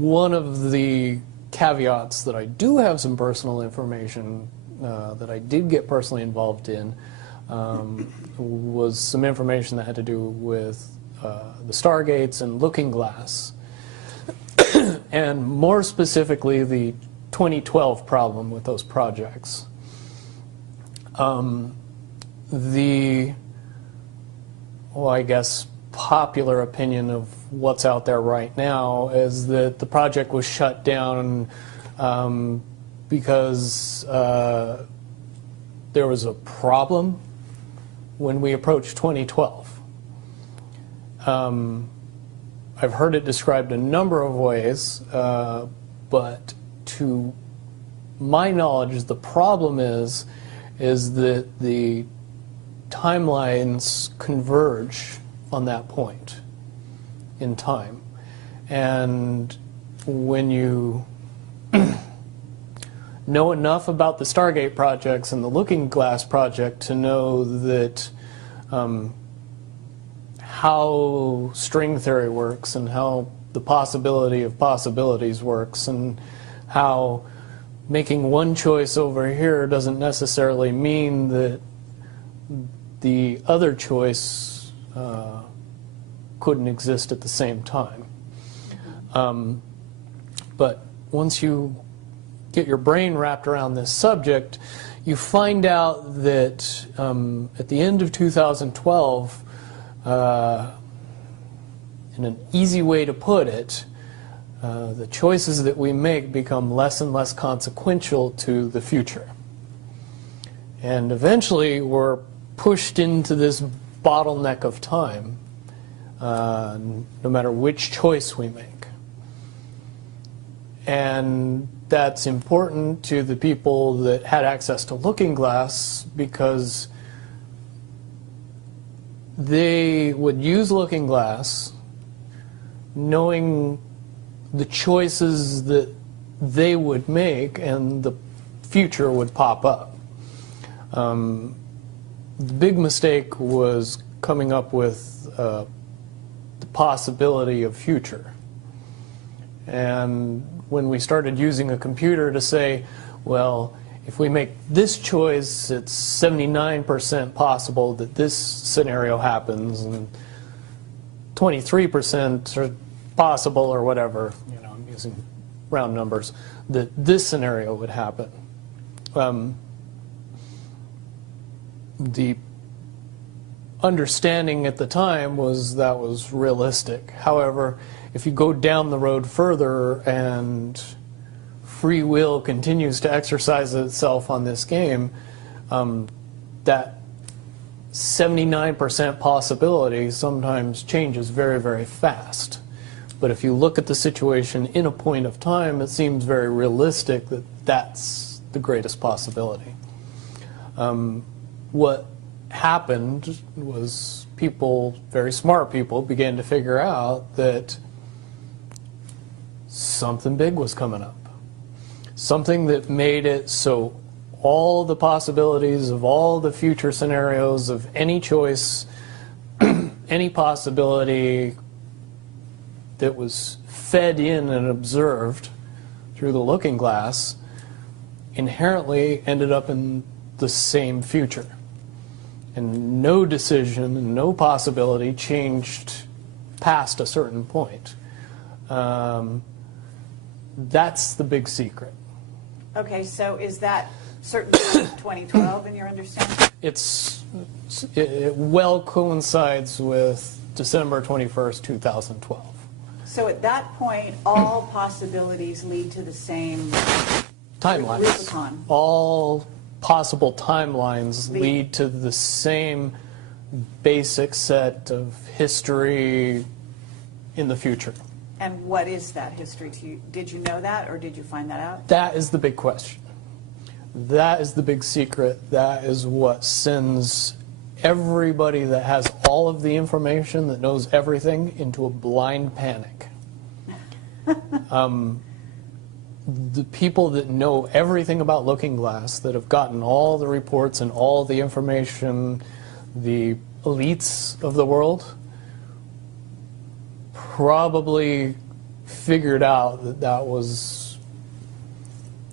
one of the caveats that I do have some personal information that I did get personally involved in was some information that had to do with the Stargates and Looking Glass, and more specifically the 2012 problem with those projects. I guess, popular opinion of what's out there right now is that the project was shut down because there was a problem when we approached 2012. I've heard it described a number of ways, but to my knowledge, the problem is that the timelines converge on that point in time. And when you know enough about the Stargate projects and the Looking Glass project to know that how string theory works and how the possibility of possibilities works and how making one choice over here doesn't necessarily mean that the other choice couldn't exist at the same time. But once you get your brain wrapped around this subject, you find out that at the end of 2012, in an easy way to put it, the choices that we make become less and less consequential to the future. And eventually we're pushed into this bottleneck of time, no matter which choice we make. And that's important to the people that had access to Looking Glass because they would use Looking Glass knowing the choices that they would make and the future would pop up. The big mistake was coming up with the possibility of future. And when we started using a computer to say, well, if we make this choice, it's 79% possible that this scenario happens, and 23% are possible, or whatever, you know, I'm using round numbers, that this scenario would happen. The understanding at the time was that was realistic. However, if you go down the road further and free will continues to exercise itself on this game, that 79% possibility sometimes changes very, very fast. But if you look at the situation in a point of time, it seems very realistic that that's the greatest possibility. What happened was people, very smart people, began to figure out that something big was coming up. Something that made it so all the possibilities of all the future scenarios of any choice, any possibility that was fed in and observed through the Looking Glass inherently ended up in the same future. And no decision and no possibility changed past a certain point. That's the big secret. Okay, so is that certainly 2012 in your understanding? It well coincides with December 21st, 2012. So at that point, all possibilities lead to the same timelines. Rubicon. All possible timelines lead to the same basic set of history in the future. And what is that history to you? Did you know that, or did you find that out? That is the big question. That is the big secret. That is what sends everybody that has all of the information, that knows everything, into a blind panic. The people that know everything about Looking Glass, that have gotten all the reports and all the information, the elites of the world, probably figured out that that was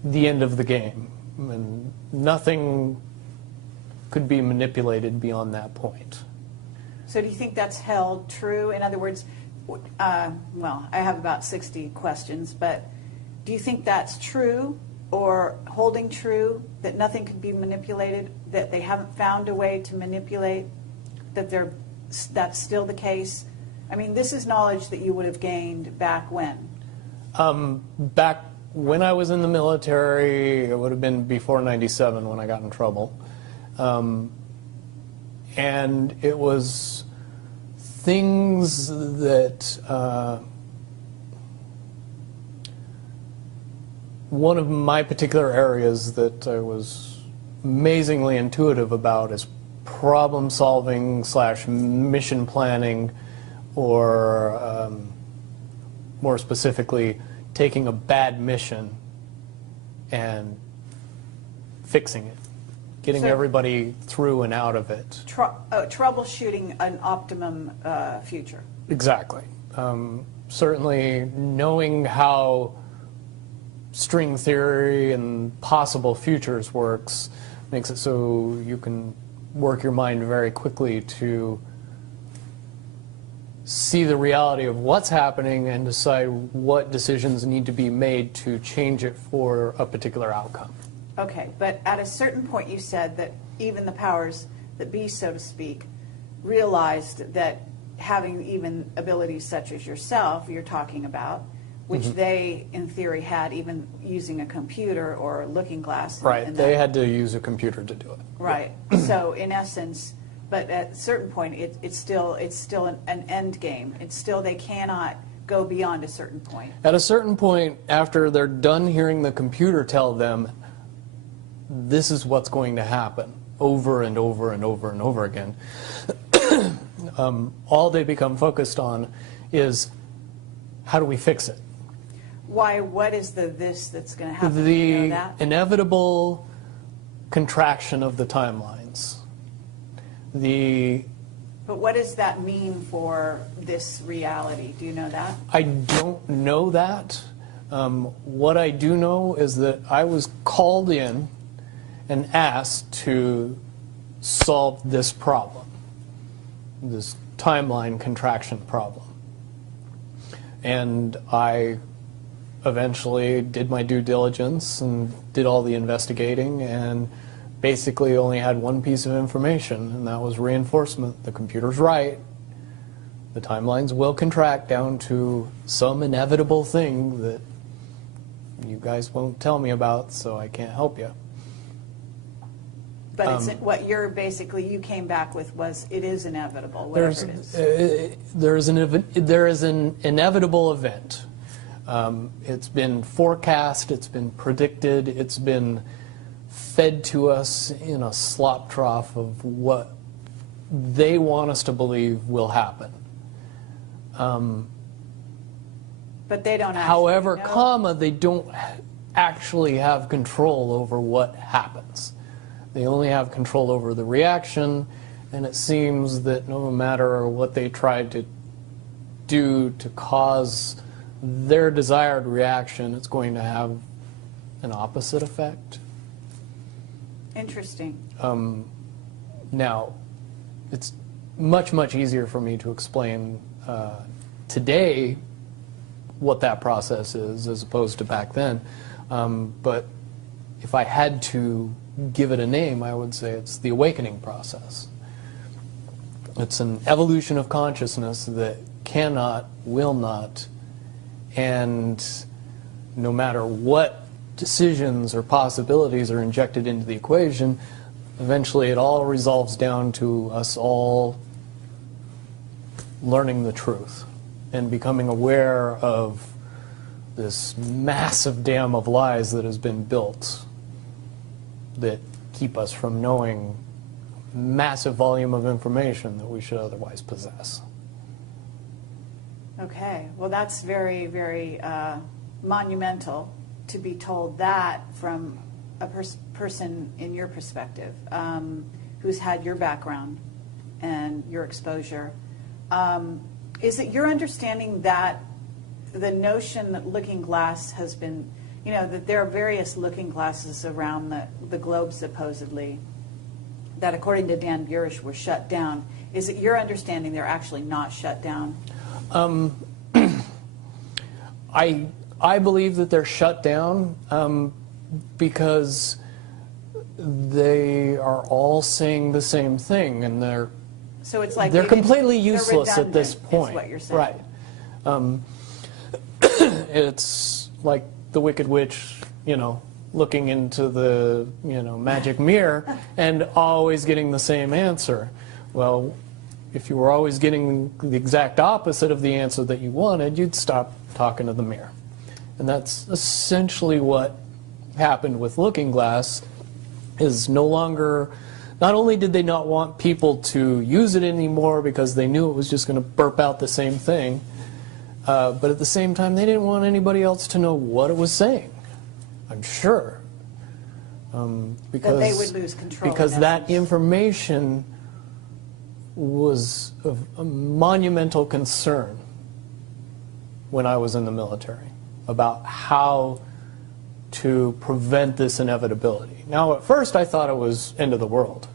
the end of the game, and nothing could be manipulated beyond that point. So do you think that's held true? In other words, well, I have about 60 questions, but do you think that's true or holding true, that nothing could be manipulated, that they haven't found a way to manipulate, that that's still the case? I mean, this is knowledge that you would have gained back when? Back when I was in the military, it would have been before '97 when I got in trouble. And it was things that one of my particular areas that I was amazingly intuitive about is problem solving / mission planning, or more specifically, taking a bad mission and fixing it, getting So- everybody through and out of it. Troubleshooting an optimum future. Exactly. Certainly knowing how string theory and possible futures works makes it so you can work your mind very quickly to see the reality of what's happening and decide what decisions need to be made to change it for a particular outcome. Okay, but at a certain point you said that even the powers that be, so to speak, realized that having even abilities such as yourself, you're talking about, which they, in theory, had even using a computer or a looking glass. Right, and they that- had to use a computer to do it. Right. So in essence, but at a certain point, it's still an end game. It's still, they cannot go beyond a certain point. At a certain point, after they're done hearing the computer tell them, this is what's going to happen, over and over and over and over again, all they become focused on is, how do we fix it? Why? What is this that's going to happen? Do you know The that? inevitable contraction of the timelines. But what does that mean for this reality? Do you know that? I don't know that. What I do know is that I was called in and asked to solve this problem, this timeline contraction problem. And I eventually did my due diligence and did all the investigating, and basically only had one piece of information, and that was reinforcement. The computer's right. The timelines will contract down to some inevitable thing that you guys won't tell me about, so I can't help you. But it's, what you're basically, you came back with was, it is inevitable, whatever it is. There is an inevitable event. It's been forecast, it's been predicted, it's been fed to us in a slop trough of what they want us to believe will happen. But they don't actually However, know. they don't actually have control over what happens. They only have control over the reaction, and it seems that no matter what they try to do to cause their desired reaction, it's going to have an opposite effect. Interesting. Now, it's much, much easier for me to explain today what that process is as opposed to back then. But if I had to give it a name, I would say it's the awakening process. It's an evolution of consciousness that cannot, will not, and no matter what decisions or possibilities are injected into the equation, eventually it all resolves down to us all learning the truth and becoming aware of this massive dam of lies that has been built that keep us from knowing massive volume of information that we should otherwise possess. Okay. Well, that's very, very monumental to be told that from a person in your perspective, who's had your background and your exposure. Is it your understanding that the notion that Looking Glass has been, that there are various looking glasses around the globe supposedly that, according to Dan Burish, were shut down. Is it your understanding they're actually not shut down? I believe that they're shut down because they are all saying the same thing, and so it's like they're completely useless at this point. Is what you're saying. Right. It's like the Wicked Witch, looking into the magic mirror and always getting the same answer. Well, if you were always getting the exact opposite of the answer that you wanted, you'd stop talking to the mirror. And that's essentially what happened with Looking Glass. Is no longer, not only did they not want people to use it anymore because they knew it was just going to burp out the same thing, but at the same time they didn't want anybody else to know what it was saying, I'm sure. Because that they would lose control. Because that information was of a monumental concern when I was in the military about how to prevent this inevitability. Now, at first I thought it was end of the world.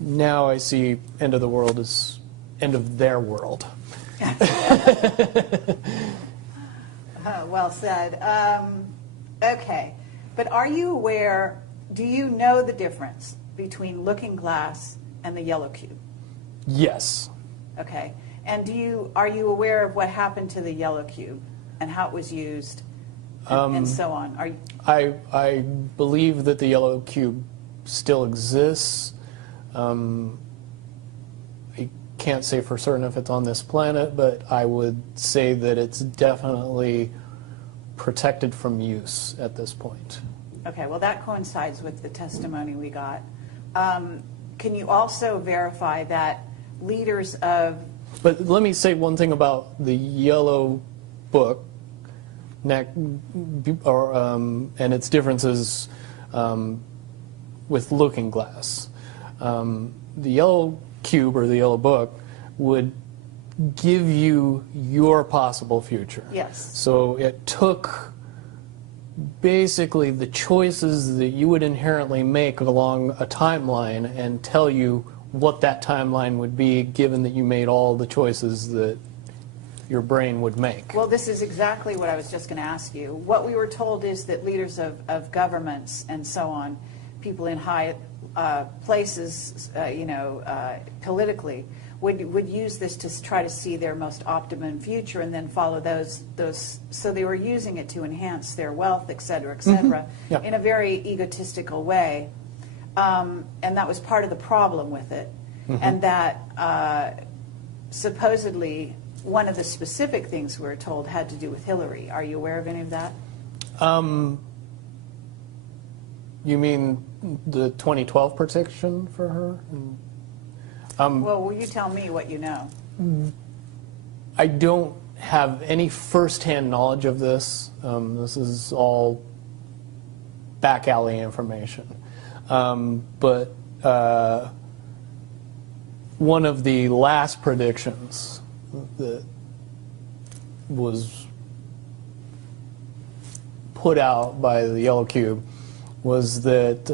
Now I see end of the world as end of their world. Well said. Okay. But are you aware, do you know the difference between Looking Glass and the Yellow Cube? Yes. Okay. And are you aware of what happened to the Yellow Cube and how it was used and so on? I believe that the Yellow Cube still exists. I can't say for certain if it's on this planet, but I would say that it's definitely protected from use at this point. Okay, well that coincides with the testimony we got. Can you also verify that leaders of... But let me say one thing about the Yellow Book and its differences with Looking Glass. The Yellow Cube or the Yellow Book would give you your possible future. Yes. So it took basically the choices that you would inherently make along a timeline and tell you what that timeline would be, given that you made all the choices that your brain would make. Well, this is exactly what I was just going to ask you. What we were told is that leaders of governments and so on, people in high places, politically, would use this to try to see their most optimum future and then follow those. So they were using it to enhance their wealth, et cetera, Yeah. in a very egotistical way. And that was part of the problem with it. And that supposedly one of the specific things we were told had to do with Hillary. Are you aware of any of that? You mean the 2012 prediction for her? Well, will you tell me what you know? I don't have any first-hand knowledge of this. This is all back alley information. But one of the last predictions that was put out by the Yellow Cube was that,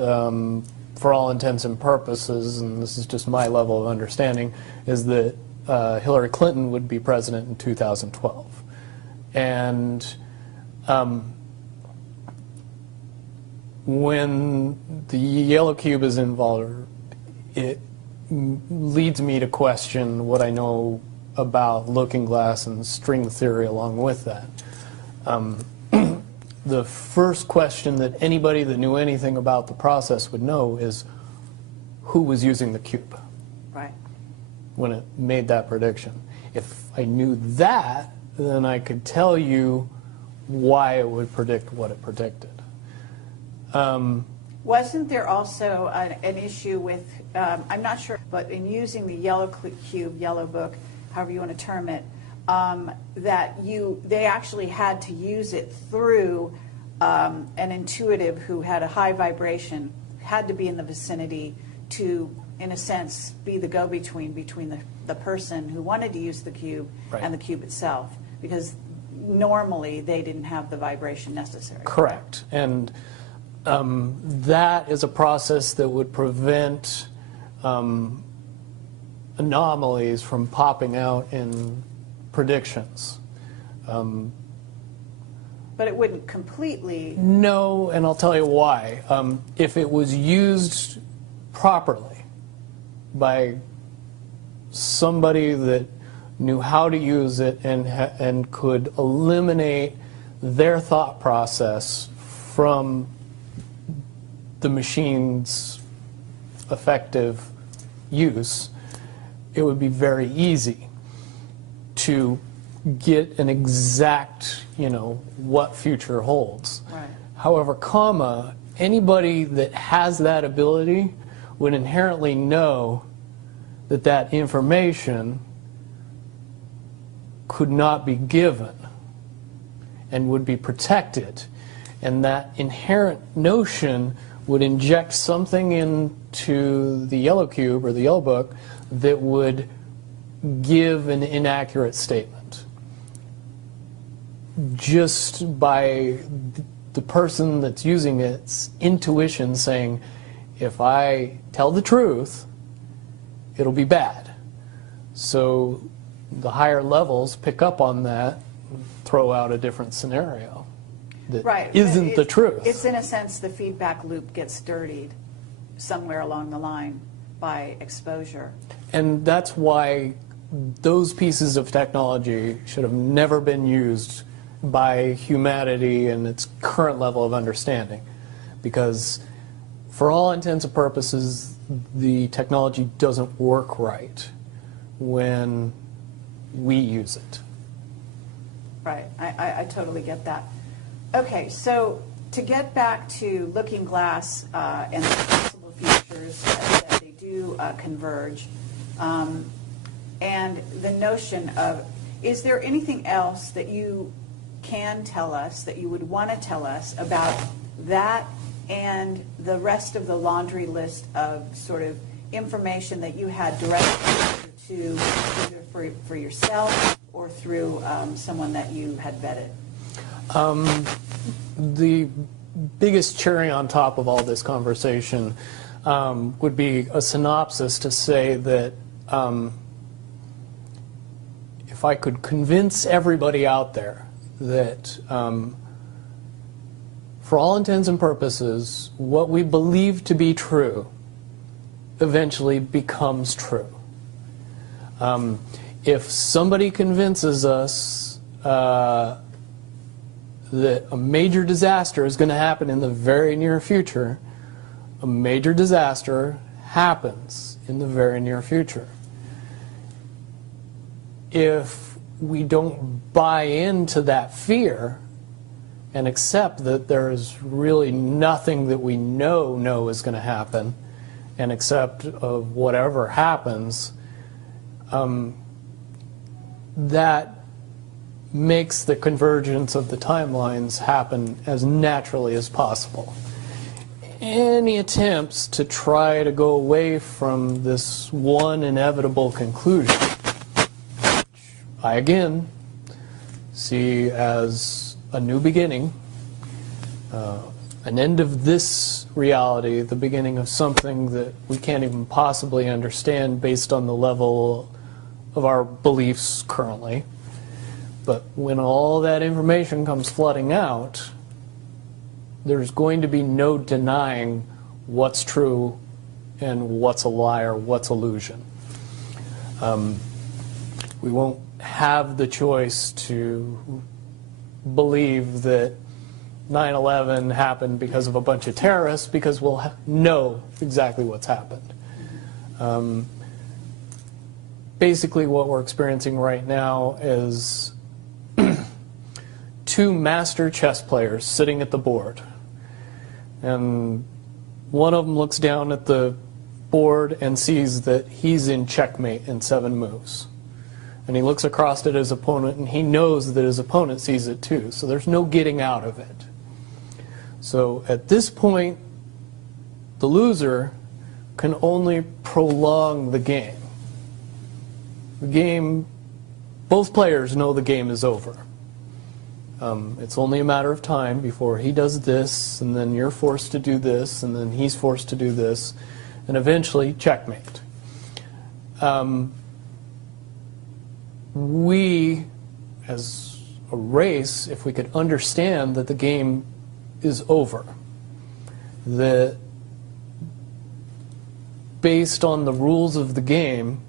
for all intents and purposes, and this is just my level of understanding, is that Hillary Clinton would be president in 2012. And when the Yellow Cube is involved, it leads me to question what I know about Looking Glass and string theory along with that. The first question that anybody that knew anything about the process would know is who was using the cube Right. when it made that prediction. If I knew that, then I could tell you why it would predict what it predicted. Wasn't there also an issue with, I'm not sure, but in using the Yellow Cube, Yellow Book, however you want to term it, that they actually had to use it through an intuitive who had a high vibration, had to be in the vicinity to, in a sense, be the go-between between the person who wanted to use the cube Right. and the cube itself. Because normally they didn't have the vibration necessary. Correct. And that is a process that would prevent anomalies from popping out in predictions. But it wouldn't completely. No, and I'll tell you why. If it was used properly by somebody that knew how to use it and could eliminate their thought process from the machine's effective use, it would be very easy to get an exact, what future holds. Right. However, anybody that has that ability would inherently know that that information could not be given and would be protected. And that inherent notion would inject something into the yellow cube or the yellow book that would give an inaccurate statement. Just by the person that's using its intuition saying, if I tell the truth, it'll be bad. So the higher levels pick up on that, throw out a different scenario that Right. isn't the truth. It's in a sense the feedback loop gets dirtied somewhere along the line by exposure. And that's why those pieces of technology should have never been used by humanity in its current level of understanding. Because for all intents and purposes, the technology doesn't work right when we use it. Right, I totally get that. Okay, so to get back to Looking Glass and the possible futures that they do converge, and the notion of, is there anything else that you can tell us, that you would want to tell us about that and the rest of the laundry list of sort of information that you had direct exposure to, either for yourself or through someone that you had vetted? The biggest cherry on top of all this conversation would be a synopsis to say that if I could convince everybody out there that for all intents and purposes, what we believe to be true eventually becomes true. If somebody convinces us that a major disaster is going to happen in the very near future, a major disaster happens in the very near future. If we don't buy into that fear and accept that there is really nothing that we know is going to happen, and accept of whatever happens, that makes the convergence of the timelines happen as naturally as possible. Any attempts to try to go away from this one inevitable conclusion, which I again see as a new beginning, an end of this reality, the beginning of something that we can't even possibly understand based on the level of our beliefs currently. But when all that information comes flooding out, there's going to be no denying what's true and what's a lie or what's illusion. We won't have the choice to believe that 9/11 happened because of a bunch of terrorists, because we'll know exactly what's happened. Basically what we're experiencing right now is two master chess players sitting at the board. And one of them looks down at the board and sees that he's in checkmate in 7 moves. And he looks across at his opponent and he knows that his opponent sees it too. So there's no getting out of it. So at this point, the loser can only prolong the game. The game, both players know the game is over. It's only a matter of time before he does this, and then you're forced to do this, and then he's forced to do this, and eventually checkmate. We, as a race, if we could understand that the game is over, that based on the rules of the game,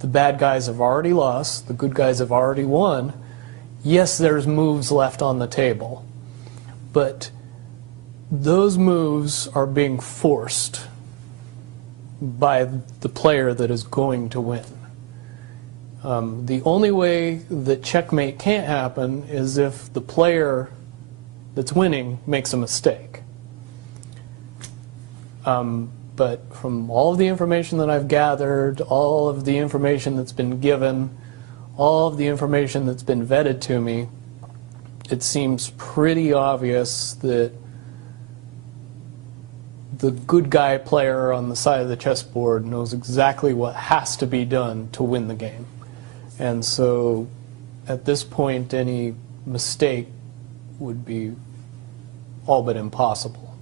the bad guys have already lost, the good guys have already won. Yes, there's moves left on the table, but those moves are being forced by the player that is going to win. The only way that checkmate can't happen is if the player that's winning makes a mistake. But from all of the information that I've gathered, all of the information that's been given, all of the information that's been vetted to me, it seems pretty obvious that the good guy player on the side of the chessboard knows exactly what has to be done to win the game. And so at this point, any mistake would be all but impossible.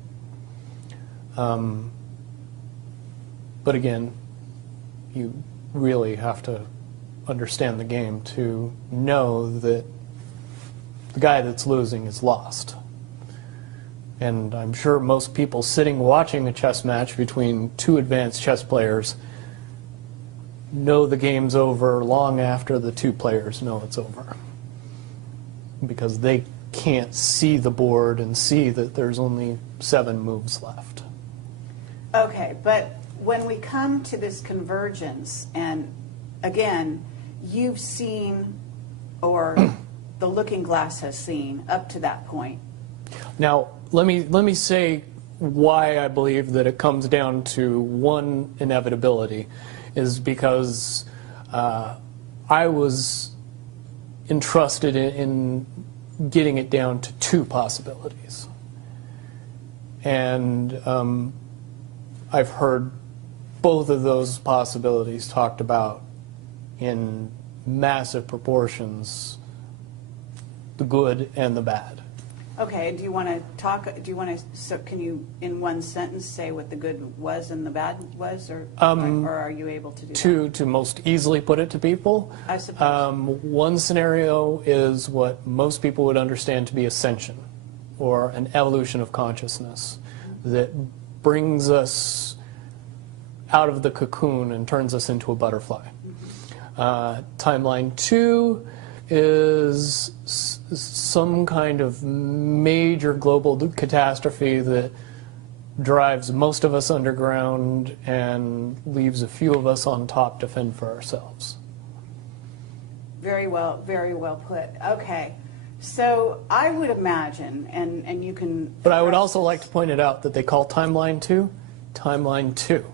But again, you really have to understand the game to know that the guy that's losing is lost. And I'm sure most people sitting watching a chess match between two advanced chess players know the game's over long after the two players know it's over, because they can't see the board and see that there's only 7 moves left. Okay, but when we come to this convergence, and again, you've seen, or the looking glass has seen, up to that point. Now, let me say why I believe that it comes down to one inevitability, is because I was entrusted in getting it down to 2 possibilities. And I've heard both of those possibilities talked about in massive proportions, the good and the bad. Okay, do you want to talk, so can you, in one sentence, say what the good was and the bad was, or are you able to do that? To most easily put it to people, I suppose. one scenario is what most people would understand to be ascension, or an evolution of consciousness that brings us out of the cocoon and turns us into a butterfly. Timeline 2 is some kind of major global catastrophe that drives most of us underground and leaves a few of us on top to fend for ourselves. Very well put. Okay, so I would imagine, and you can... But I would also like to point it out that they call Timeline 2 Timeline 2.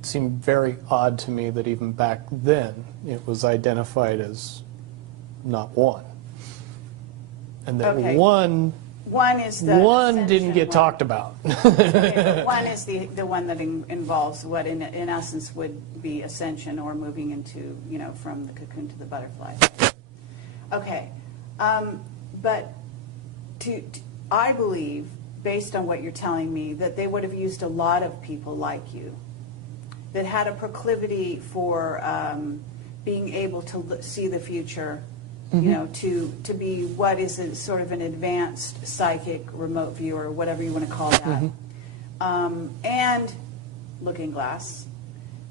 It seemed very odd to me that even back then it was identified as not 1. And that Okay. one is the didn't ascension get one. talked about. Okay, but 1 is the one that involves what in essence would be ascension, or moving into, from the cocoon to the butterfly. Okay, but I believe, based on what you're telling me, that they would have used a lot of people like you that had a proclivity for being able to see the future, to be what is a sort of an advanced psychic remote viewer, whatever you want to call that, and looking glass,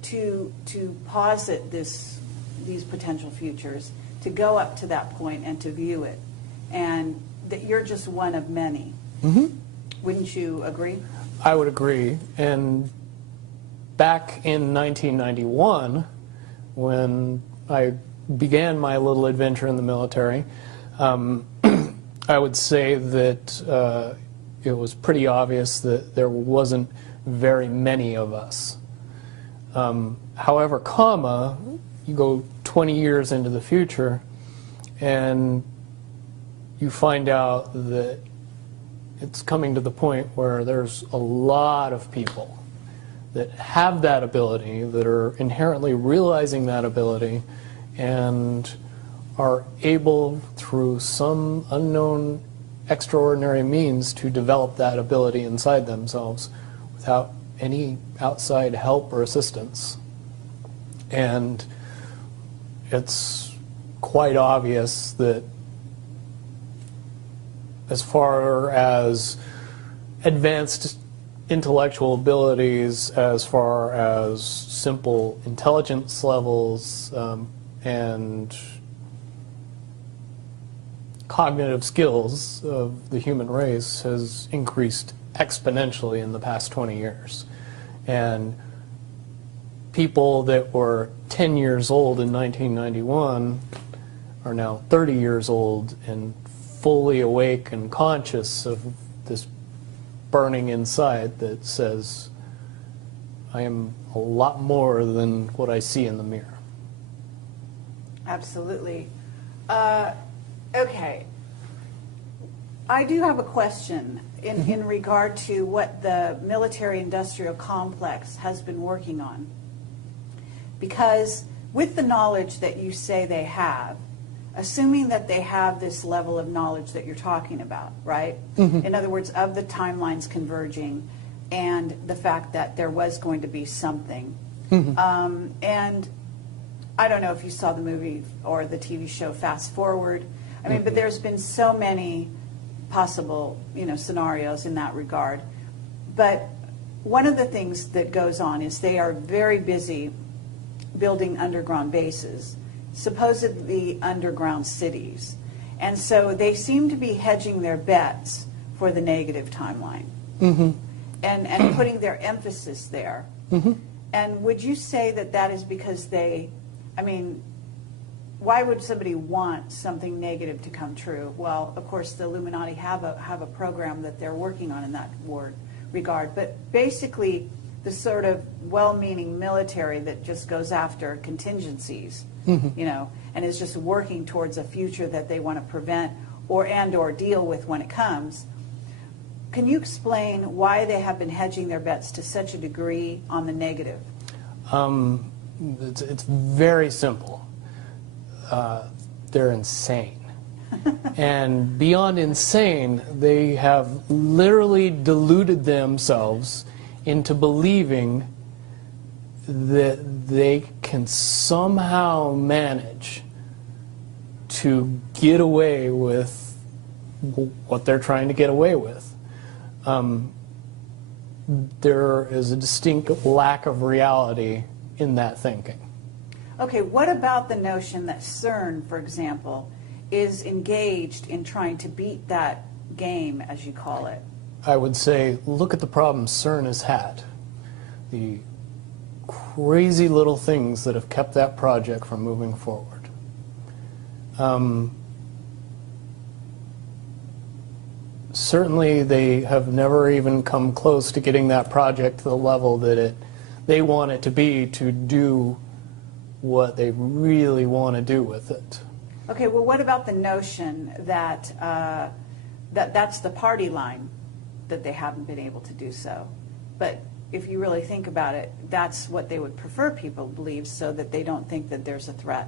to posit these potential futures, to go up to that point and to view it, and that you're just one of many. Wouldn't you agree? I would agree. And back in 1991, when I began my little adventure in the military, I would say that it was pretty obvious that there wasn't very many of us. However, you go 20 years into the future and you find out that it's coming to the point where there's a lot of people that have that ability, that are inherently realizing that ability, and are able, through some unknown extraordinary means, to develop that ability inside themselves without any outside help or assistance. And it's quite obvious that as far as advanced intellectual abilities, as far as simple intelligence levels, and cognitive skills of the human race has increased exponentially in the past 20 years. And people that were 10 years old in 1991 are now 30 years old and fully awake and conscious of this burning inside that says, I am a lot more than what I see in the mirror. Absolutely. Okay. I do have a question in regard to what the military-industrial complex has been working on. Because with the knowledge that you say they have, assuming that they have this level of knowledge that you're talking about, right? In other words, of the timelines converging and the fact that there was going to be something. And I don't know if you saw the movie or the TV show Fast Forward. I mean, but there's been so many possible, scenarios in that regard. But one of the things that goes on is they are very busy building underground bases, supposedly underground cities. And so they seem to be hedging their bets for the negative timeline and putting their emphasis there. And would you say that that is because why would somebody want something negative to come true? Well, of course, the Illuminati have a program that they're working on in that regard. But basically, the sort of well-meaning military that just goes after contingencies, and is just working towards a future that they want to prevent or deal with when it comes. Can you explain why they have been hedging their bets to such a degree on the negative? It's very simple. They're insane. And beyond insane, they have literally deluded themselves into believing that they can somehow manage to get away with what they're trying to get away with. There is a distinct lack of reality in that thinking. Okay, what about the notion that CERN, for example, is engaged in trying to beat that game, as you call it? I would say, look at the problems CERN has had. The crazy little things that have kept that project from moving forward. Certainly they have never even come close to getting that project to the level that they want it to be to do what they really want to do with it. Okay, well, what about the notion that that's the party line, that they haven't been able to do so? But if you really think about it, that's what they would prefer people believe, so that they don't think that there's a threat.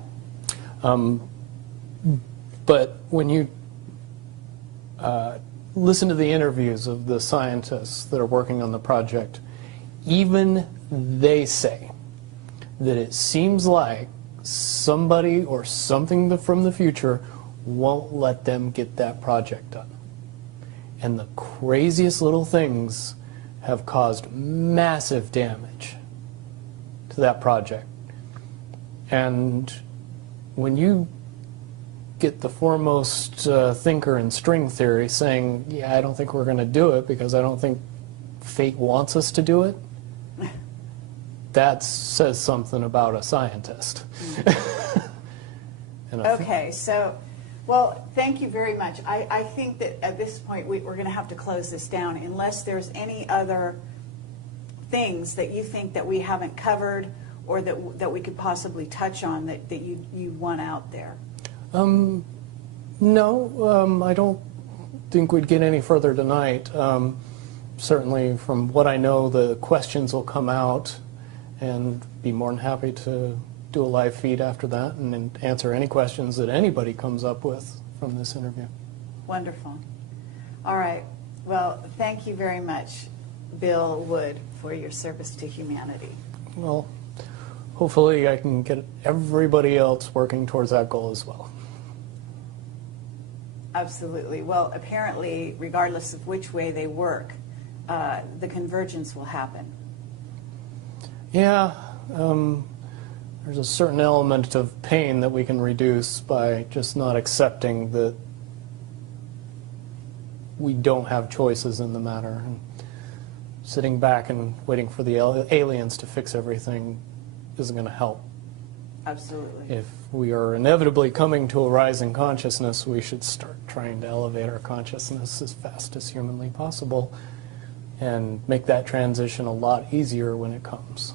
But when you listen to the interviews of the scientists that are working on the project, even they say that it seems like somebody or something from the future won't let them get that project done. And the craziest little things have caused massive damage to that project. And when you get the foremost thinker in string theory saying, yeah, I don't think we're going to do it because I don't think fate wants us to do it, that says something about a scientist. Okay, so, well, thank you very much. I think that at this point we're going to have to close this down unless there's any other things that you think that we haven't covered or that we could possibly touch on that you want out there. No, I don't think we'd get any further tonight. Certainly from what I know, the questions will come out and be more than happy to do a live feed after that and then answer any questions that anybody comes up with from this interview. Wonderful. All right. Well, thank you very much, Bill Wood, for your service to humanity. Well, hopefully I can get everybody else working towards that goal as well. Absolutely. Well, apparently, regardless of which way they work, the convergence will happen. Yeah, there's a certain element of pain that we can reduce by just not accepting that we don't have choices in the matter. And sitting back and waiting for the aliens to fix everything isn't going to help. Absolutely. If we are inevitably coming to a rising consciousness, we should start trying to elevate our consciousness as fast as humanly possible and make that transition a lot easier when it comes.